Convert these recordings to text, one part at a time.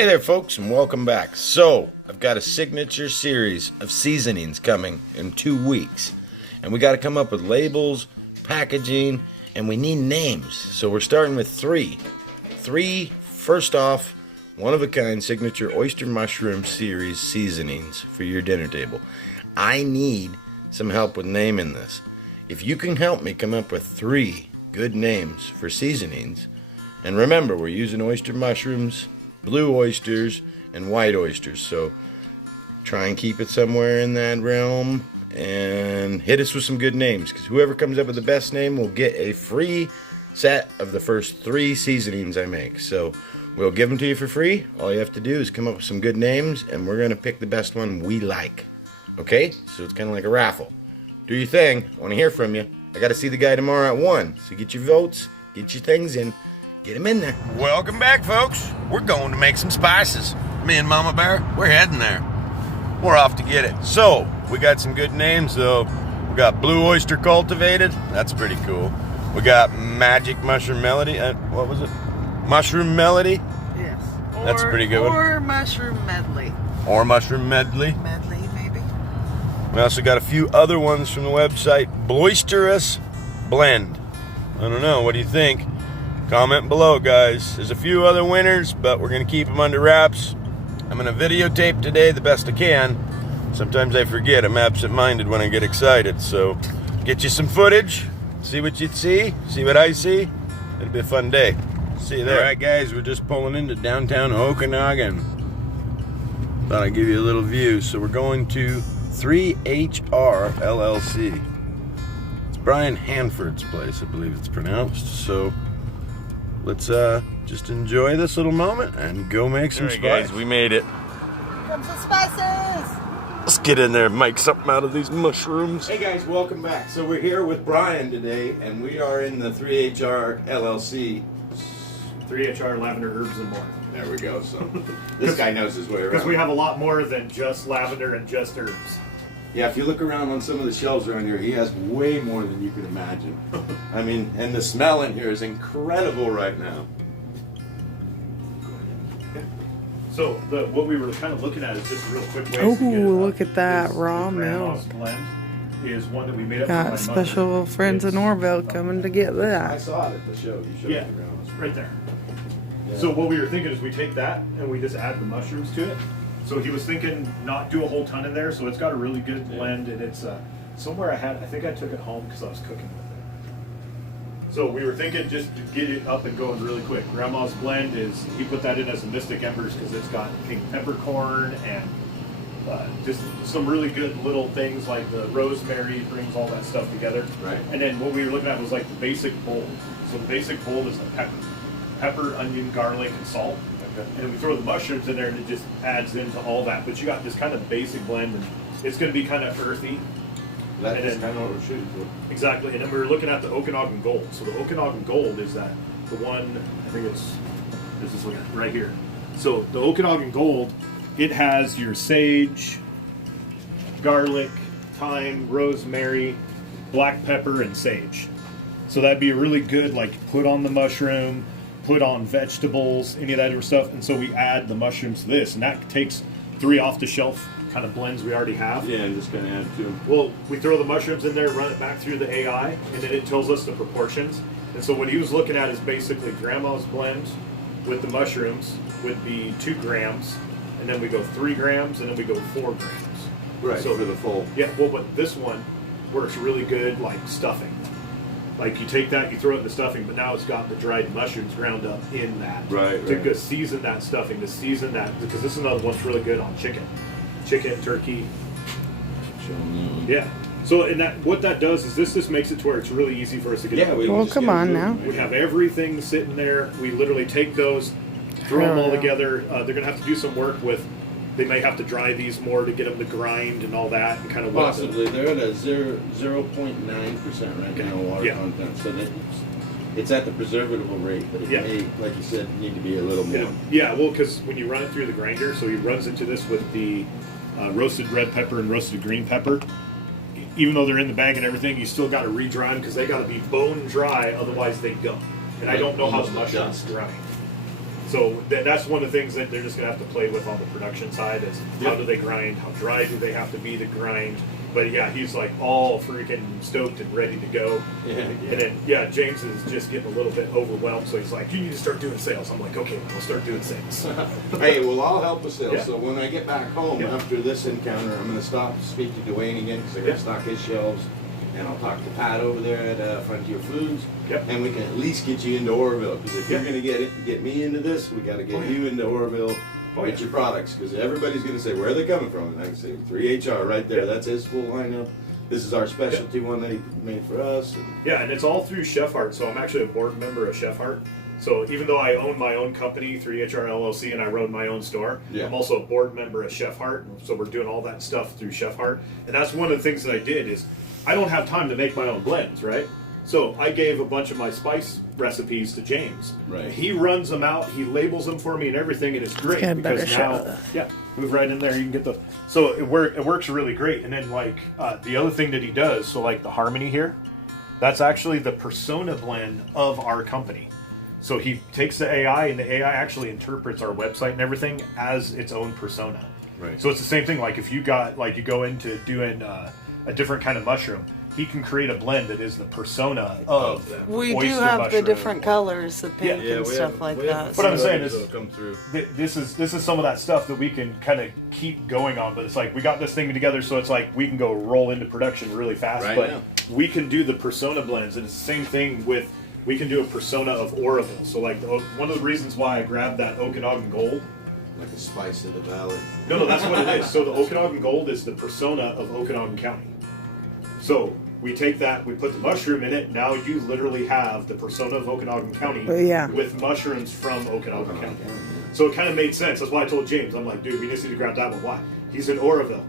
Hey there folks, and welcome back. So, I've got a signature series of seasonings coming in 2 weeks. And we got to come up with labels, packaging, and we need names. So we're starting with three. First off, one-of-a-kind signature oyster mushroom series seasonings for your dinner table. I need some help with naming this. If you can help me come up with 3 good names for seasonings, and remember, we're using oyster mushrooms, blue oysters, and white oysters, so try and keep it somewhere in that realm and hit us with some good names, because whoever comes up with the best name will get a free set of the first 3 seasonings I make. So we'll give them to you for free. All you have to do is come up with some good names, and we're going to pick the best one we like. Okay? So it's kind of like a raffle. Do your thing. I want to hear from you. I got to see the guy tomorrow at 1. So get your votes, get your things in, get them in there. Welcome back, folks. We're going to make some spices. Me and Mama Bear, we're heading there. We're off to get it. So, we got some good names, though. We got Blue Oyster Cultivated. That's pretty cool. We got Magic Mushroom Melody. What was it? Mushroom Melody? Yes. That's a pretty good one. Or Mushroom Medley. Or Mushroom Medley. Medley, maybe. We also got a few other ones from the website. Bloisterous Blend. I don't know. What do you think? Comment below, guys. There's a few other winners, but we're going to keep them under wraps. I'm going to videotape today the best I can. Sometimes I forget. I'm absent-minded when I get excited. So get you some footage. See what you see what I see. It'll be a fun day. See you there. All right, guys. We're just pulling into downtown Okanagan. Thought I'd give you a little view. So we're going to 3HR LLC. It's Brian Hanford's place, I believe it's pronounced. So let's just enjoy this little moment and go make some spices. Guys, we made it. Come some spices! Let's get in there and make something out of these mushrooms. Hey guys, welcome back. So we're here with Brian today, and we are in the 3HR LLC. 3HR Lavender Herbs and More. There we go. So this guy knows his way around. Because we have a lot more than just lavender and just herbs. Yeah, if you look around on some of the shelves around here, he has way more than you could imagine. I mean, and the smell in here is incredible right now. So what we were kind of looking at is just a real quick way Ooh, to get it look up. at that This raw Grandma's milk. Blend is one that we made up for my Got mother. special friends in It's- Orville coming to get I that. saw it at the show. You showed Yeah, it around. right there. Yeah. So what we were thinking is we take that and we just add the mushrooms to it. So he was thinking not do a whole ton in there, so it's got a really good blend, and it's somewhere I think I took it home because I was cooking with it. So we were thinking just to get it up and going really quick. Grandma's Blend is, he put that in as a Mystic Embers because it's got pink peppercorn and just some really good little things like the rosemary brings all that stuff together. Right. And then what we were looking at was like the basic bold. So the basic bold is a pepper, onion, garlic, and salt. Okay. And then we throw the mushrooms in there and it just adds into all that. But you got this kind of basic blend, and it's going to be kind of earthy. That And is then- kind of what we're shooting for. Exactly. And then we were looking at the Okanagan Gold. So the Okanagan Gold is the one, I think this is right here. So the Okanagan Gold, it has your sage, garlic, thyme, rosemary, black pepper, and sage. So that'd be a really good, like, put on the mushroom, put on vegetables, any of that other stuff. And so we add the mushrooms to this, and that takes 3 off-the-shelf kind of blends we already have. Yeah, and just kind of add to them. Well, we throw the mushrooms in there, run it back through the AI, and then it tells us the proportions. And so what he was looking at is basically Grandma's Blend with the mushrooms would be 2 grams, and then we go 3 grams, and then we go 4 grams. Right, So for the full. Yeah, well, but this one works really good like stuffing. Like you take that, you throw it in the stuffing, but now it's got the dried mushrooms ground up in that. Right, To right. go season that stuffing, to season that, because this is another one's really good on chicken, turkey. Show 'em that one. Yeah. So and that what that does is this just makes it to where it's really easy for us to get. Yeah, it. we Well, just come get it on moving, now. right? We have everything sitting there. We literally take those, throw them all Oh. together. They're gonna have to do some work with. They may have to dry these more to get them to grind and all that, and kind of what the- Possibly. They're at a 0.9% right Okay. now water Yeah. content. So that it's at the preservative rate, but it Yeah. may, like you said, need to be a little more. Yeah, well, because when you run it through the grinder, so he runs into this with the roasted red pepper and roasted green pepper. Even though they're in the bag and everything, you still got to re-dry them because they got to be bone dry, otherwise they go. And I don't know how the Almost like mushrooms dust. dry. So that's one of the things that they're just going to have to play with on the production side is how do they grind, how dry do they have to be to grind. But yeah, he's like all freaking stoked and ready to go. Yeah. And then James is just getting a little bit overwhelmed, so he's like, "You need to start doing sales." I'm like, "Okay, I'll start doing sales." Hey, well, I'll help with sales. Yeah. So when I get back home Yeah. after this encounter, I'm going to stop, speak to Dwayne again because I got to Yeah. stock his shelves, and I'll talk to Pat over there at Frontier Foods, Yep. and we can at least get you into Oroville. Because if you're Yeah. going to get me into this, we got to get you into Oroville. Get your products because everybody's going to say where are they coming from, and I can say 3HR right there. Yeah. That's his full lineup. This is our specialty one that he made for us. And Yeah, and it's all through Chef Heart. So I'm actually a board member of Chef Heart. So even though I own my own company, 3HR LLC, and I run my own store, Yeah. I'm also a board member of Chef Heart. So we're doing all that stuff through Chef Heart. And that's one of the things that I did is I don't have time to make my own blends, right? So I gave a bunch of my spice recipes to James. Right. He runs them out, he labels them for me and everything, and it's great Get a better because shot now, of that. yeah, move right in there. You can get the so it works really great. And then like the other thing that he does, so like the Harmony here, that's actually the persona blend of our company. So he takes the AI, and the AI actually interprets our website and everything as its own persona. Right. So it's the same thing. Like if you got like you go into doing a different kind of mushroom, he can create a blend that is the persona of We do oyster have mushroom. the different colors, the pink Yeah, and stuff like that. What I'm so- saying is, that'll come through. this is some of that stuff that we can kind of keep going on, but it's like we got this thing together, so it's like we can go roll into production really fast. Right but now. we can do the persona blends, and it's the same thing with we can do a persona of Oroville. So like one of the reasons why I grabbed that Okanagan Gold. Like a spice of the valley. No, that's what it is. So the Okanagan Gold is the persona of Okanagan County. So we take that, we put the mushroom in it. Now you literally have the persona of Okanagan County Yeah. with mushrooms from Okanagan County. So it kind of made sense. That's why I told James, I'm like, dude, we just need to grab that one. Why? He's in Oroville.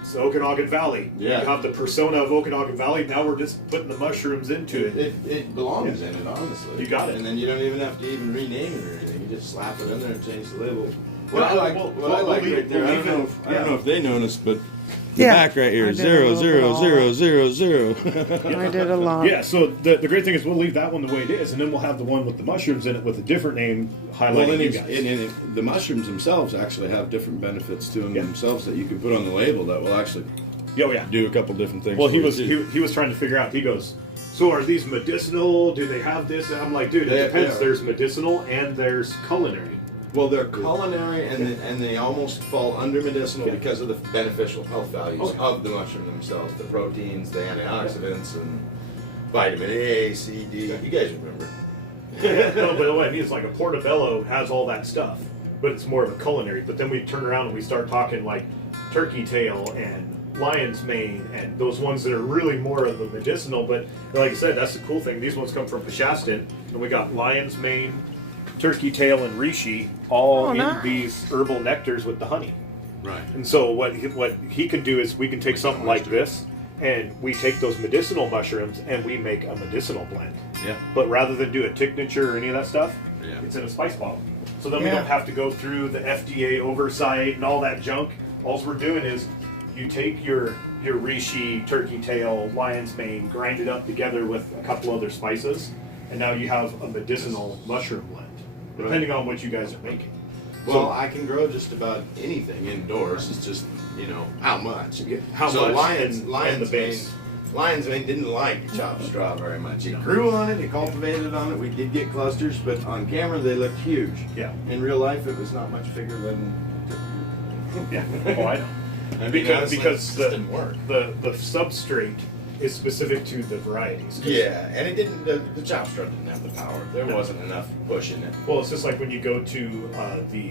It's the Okanagan Valley. Yeah. You have the persona of Okanagan Valley. Now we're just putting the mushrooms into it. It belongs in it, honestly. You got it. And then you don't even have to even rename it or anything. You just slap it in there and change the label. What Well, I like, well, what well, I like we'll right leave- there, we'll I leave don't know it- if, I don't know if they noticed, but the Yeah, back right here I is did a 0, little 0, bit 0, all 0, 0. I did a lot. Yeah, so the great thing is we'll leave that one the way it is, and then we'll have the one with the mushrooms in it with a different name highlighting Well, then you it's, guys. the mushrooms themselves actually have different benefits to them Yeah. themselves that you can put on the label that will actually Oh yeah. do a couple different things. Well, he for you, was too. he was trying to figure out. He goes, so are these medicinal? Do they have this? And I'm like, dude, it They- depends. yeah. There's medicinal and there's culinary. Well, they're culinary and they almost fall under medicinal Yeah. because of the beneficial health values Okay. of the mushroom themselves, the proteins, the antioxidants, and vitamin A, C, D. You guys remember? No, but what I mean is like a portobello has all that stuff, but it's more of a culinary. But then we turn around and we start talking like turkey tail and lion's mane and those ones that are really more of the medicinal. But like I said, that's the cool thing. These ones come from Pashastin, and we got lion's mane, turkey tail, and reishi all Oh, in nice. these herbal nectars with the honey. right. And so what he can do is we can take something like this, and we take those medicinal mushrooms and we make a medicinal blend. Yeah. But rather than do a tincture or any of that stuff, Yeah. it's in a spice bottle. So then we Yeah. don't have to go through the FDA oversight and all that junk. All we're doing is you take your reishi, turkey tail, lion's mane, grind it up together with a couple other spices, and now you have a medicinal mushroom blend, depending on what you guys are making. Well, I can grow just about anything indoors. It's just, how much. How so much Lion's, and Lion's the Mane, base. Lion's Mane didn't like chopped straw very much. He grew on it, he cultivated on it. We did get clusters, but on camera they looked huge. Yeah. In real life, it was not much bigger than. Yeah. Oh, I know. I mean, Because honestly, because it just didn't work. the substrate is specific to the varieties. Yeah, and it didn't. The chop straw didn't have the power. There No. wasn't enough push in it. Well, it's just like when you go to the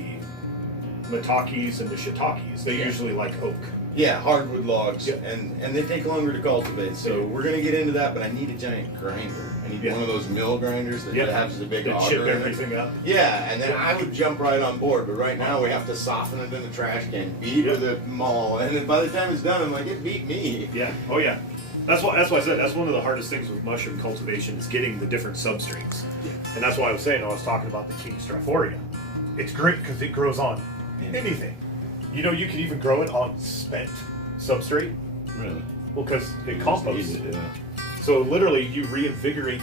matakis and the shiitakes, they Yeah. usually like oak. Yeah, hardwood logs, Yeah. and they take longer to cultivate. So we're gonna get into that, but I need a giant grinder. I need Yeah. one of those mill grinders that Yeah. has the big That auger chip in it. everything up. Yeah, and then I would jump right on board, but right now we have to soften it in the trash can, beat with a maul, and then by the time it's done, I'm like, it beat me. Yeah. Oh yeah. That's why I said that's one of the hardest things with mushroom cultivation is getting the different substrates. And that's why I was saying I was talking about the King Strophoria. It's great because it grows on anything. You know, you can even grow it on spent substrate. Really. Well, because it composts. Yeah. So literally, you reinvigorate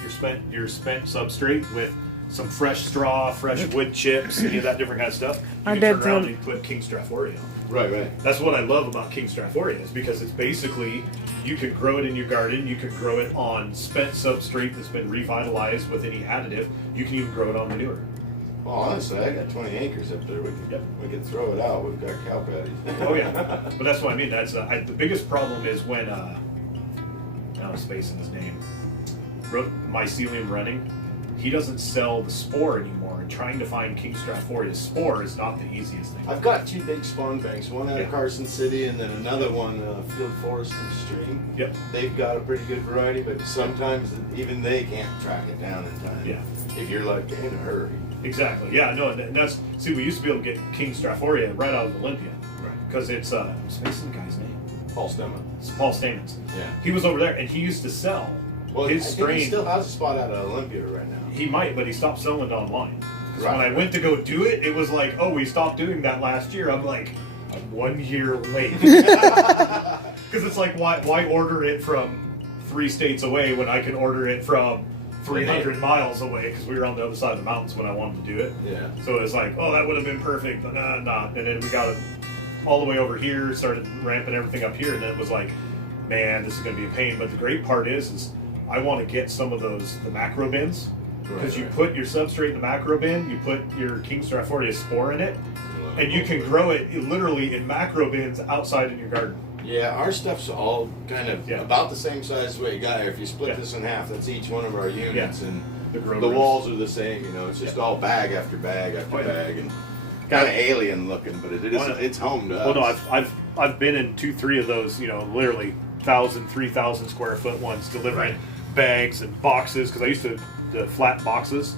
your spent substrate with some fresh straw, fresh wood chips, any of that different kind of stuff. I You can did turn around too. and put King Strafforia on. Right, right. That's what I love about King Strafforia is because it's basically you can grow it in your garden. You can grow it on spent substrate that's been revitalized with any additive. You can even grow it on manure. Well, honestly, I got 20 acres up there. We could throw it out. We've got cow patties. Oh yeah, but that's what I mean. That's the biggest problem is when I'm spacing his name. Mycelium Running. He doesn't sell the spore anymore, and trying to find King Strafforia's spore is not the easiest thing. I've got 2 big spawn banks, one out Yeah. of Carson City and then another one, Field Forest and Stream. Yep. They've got a pretty good variety, but sometimes even they can't track it down in time. Yeah. If you're like in a hurry. Exactly. Yeah. No. And that's we used to be able to get King Strafforia right out of Olympia, Right. because it's I'm spacing the guy's name. Paul Stemma. It's Paul Stamens. Yeah. He was over there, and he used to sell Well, his I think strain. he still has a spot out of Olympia right now. He might, but he stopped selling it online. Because Right. when I went to go do it, it was like, oh, we stopped doing that last year. I'm like, I'm 1 year late. Because it's like, why order it from 3 states away when I can order it from 300 miles away? Because we were on the other side of the mountains when I wanted to do it. Yeah. So it was like, oh, that would have been perfect, but not. And then we got it all the way over here, started ramping everything up here, and then it was like, man, this is going to be a pain. But the great part is I want to get some of the macro bins. Because you put your substrate in the macro bin, you put your King Strafforia spore in it, and you can grow it literally in macro bins outside in your garden. Yeah, our stuff's all kind of Yeah. about the same size as what you got here. If you split Yeah. this in half, that's each one of our units, Yeah. and The grow the rooms. walls are the same. You know, it's just all bag after bag after Oh, yeah. bag, and kind of alien looking, but it is. Well, It's home to us. Well, no, I've been in 2-3 of those, literally 3,000 square foot ones delivering bags and boxes, because I used to the flat boxes.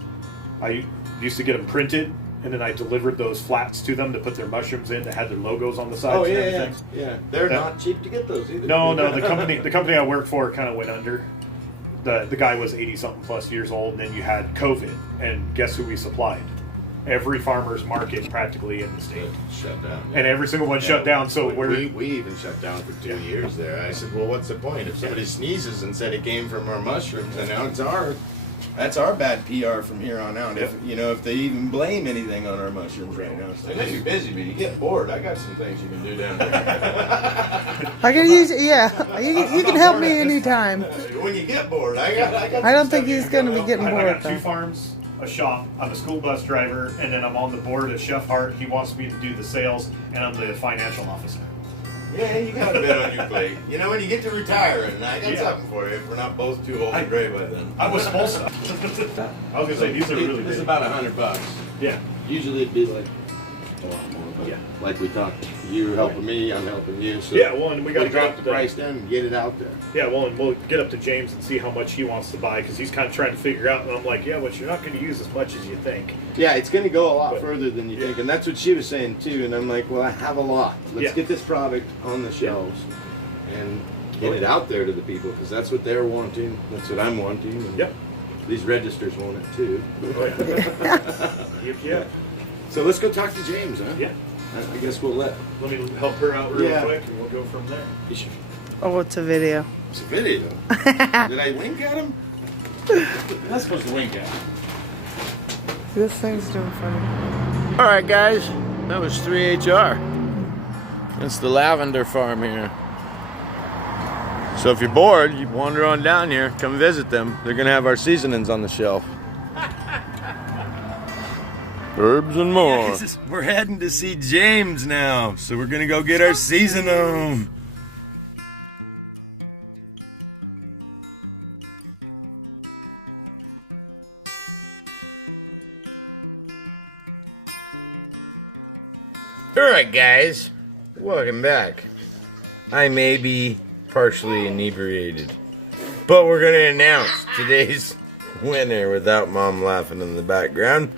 I used to get them printed, and then I delivered those flats to them to put their mushrooms in that had their logos on the sides Oh and yeah, everything. yeah. They're That- not cheap to get those either. No, the company I worked for kind of went under. The guy was 80-something plus years old, and then you had COVID, and guess who we supplied? Every farmer's market practically in the state, Shut down. and every single one shut down. So we even shut down for 2 years there. I said, well, what's the point? If somebody sneezes and said it came from our mushrooms, and now that's our bad PR from here on out. If if they even blame anything on our mushrooms right now. So I know you're busy, but you get bored. I got some things you can do down there. I can use you can help me anytime. When you get bored, I got. I don't some think stuff he's you going to can be go getting help. I got bored 2 though. farms, a shop. I'm a school bus driver, and then I'm on the board at Chef Hart. He wants me to do the sales, and I'm the financial officer. Yeah, you got a bit on your plate. You know, when you get to retire, and I got Yeah. something for you if we're not both too old and gray by then. I was supposed to. I was gonna say these are really It's big. about $100. Yeah. Usually it'd be like a lot more, but Yeah. like we talked, you're helping me, I'm helping you. So Yeah, well, and we got to we drop drop the price down and get it out there. Yeah, well, and we'll get up to James and see how much he wants to buy, because he's kind of trying to figure out. And I'm like, yeah, but you're not going to use as much as you think. Yeah, it's going to go a lot But- further than you yeah. think, and that's what she was saying too. And I'm like, well, I have a lot. Let's Yeah. get this product on the shelves and get it out there to the people, because that's what they're wanting. That's what I'm wanting. And Yep. these registers want it too. Yeah. So let's go talk to James, huh? Yeah. I guess we'll let. Let me help her out real Yeah. quick, and we'll go from there. Oh, it's a video. It's a video. Did I wink at him? You're not supposed to wink at. This thing's doing funny. All right, guys, that was 3HR. That's the lavender farm here. So if you're bored, you wander on down here, come visit them. They're gonna have our seasonings on the shelf. Herbs and more. We're heading to see James now, so we're gonna go get our seasoning. Alright guys, welcome back. I may be partially inebriated, but we're gonna announce today's winner without Mom laughing in the background.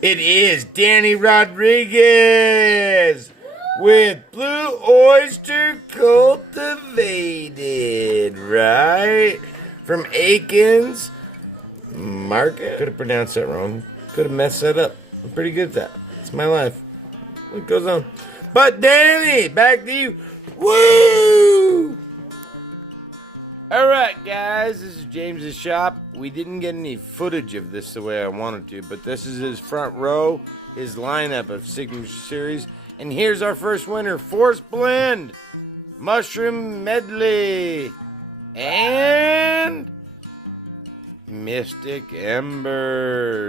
It is Danny Rodriguez with Blue Oyster Cultivated, right? From Aikens Market. Could have pronounced that wrong. Could have messed that up. I'm pretty good at that. It's my life. What goes on? But Danny, back to you. Woo! Alright, guys, this is James's shop. We didn't get any footage of this the way I wanted to, but this is his front row, his lineup of Signature Series. And here's our first winner, Force Blend, Mushroom Medley, and Mystic Ember.